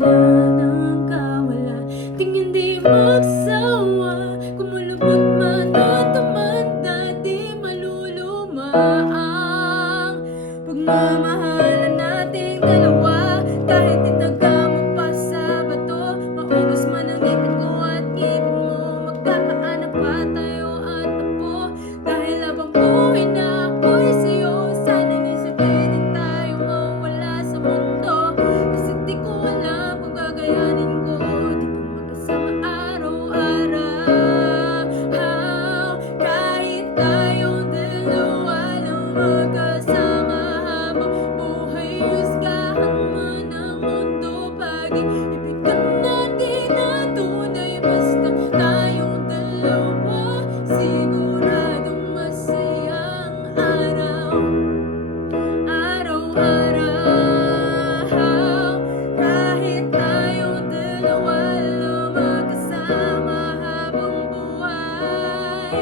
wala nang kawala, tingin di magsawa. Kumulubot man o tumanda, di maluluma ang pagmamahalan nating dalawa. Kahit itaga mo pa sa bato, maubos man ang ngipin ko at ngipin mo, magkakaanak pa tayo at apo. Dahil habang buhay na ako'y sa'yo, sana'y sabay din tayong mawala sa mundo. Kasi di ko alam kung gagayanin ko di ka magkasama araw-araw. Kahit tayong dalawa lang magkasama habang buhay, husgahan man ang mundo. Pag-ibigan natin na tunay, basta tayong dalawa, siguradong masayang araw. Araw-araw, kahit tayong dalawa lang magkasama habang buhay.